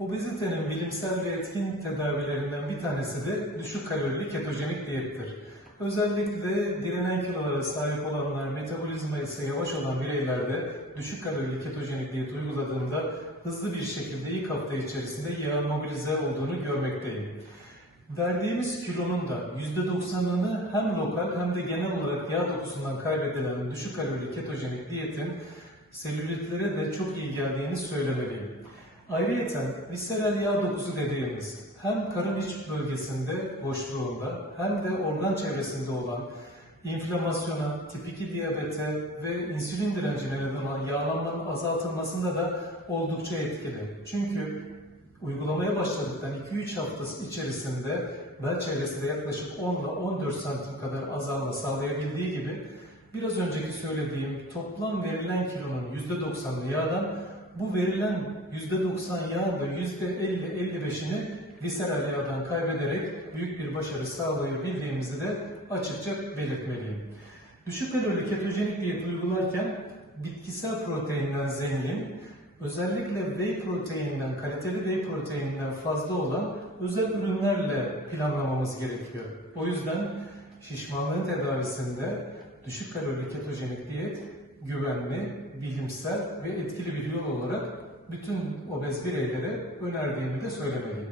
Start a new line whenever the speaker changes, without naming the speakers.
Obezitenin bilimsel ve etkin tedavilerinden bir tanesi de düşük kalorili ketojenik diyettir. Özellikle direnen kilolara sahip olanlar, metabolizma ise yavaş olan bireylerde düşük kalorili ketojenik diyet uyguladığında hızlı bir şekilde ilk hafta içerisinde yağın mobilize olduğunu görmekteyim. Verdiğimiz kilonun da %90'ını hem lokal hem de genel olarak yağ dokusundan kaybedilen düşük kalorili ketojenik diyetin selülitlere de çok iyi geldiğini söylemeliyim. Ayrıca visceral yağ dokusu dediğimiz hem karın iç bölgesinde boşluğunda hem de organ çevresinde olan inflamasyona, tip 2 diyabete ve insülin direncine neden olan yağlanmanın azaltılmasında da oldukça etkili. Çünkü uygulamaya başladıktan 2-3 haftası içerisinde bel çevresinde yaklaşık 10 ile 14 santim kadar azalma sağlayabildiği gibi biraz önceki söylediğim toplam verilen kilonun %90'ı yağdan bu verilen %90 yağın da %50-55'ini visceral yağdan kaybederek büyük bir başarı sağlayabildiğimizi de açıkça belirtmeliyim. Düşük kalorili ketojenik diyet uygularken bitkisel proteinden zengin, özellikle whey proteinden, kaliteli whey proteininden fazla olan özel ürünlerle planlamamız gerekiyor. O yüzden şişmanlığın tedavisinde düşük kalorili ketojenik diyet güvenli, bilimsel ve etkili bir yol olarak bütün obez bireylere önerdiğimi de söylemeliyim.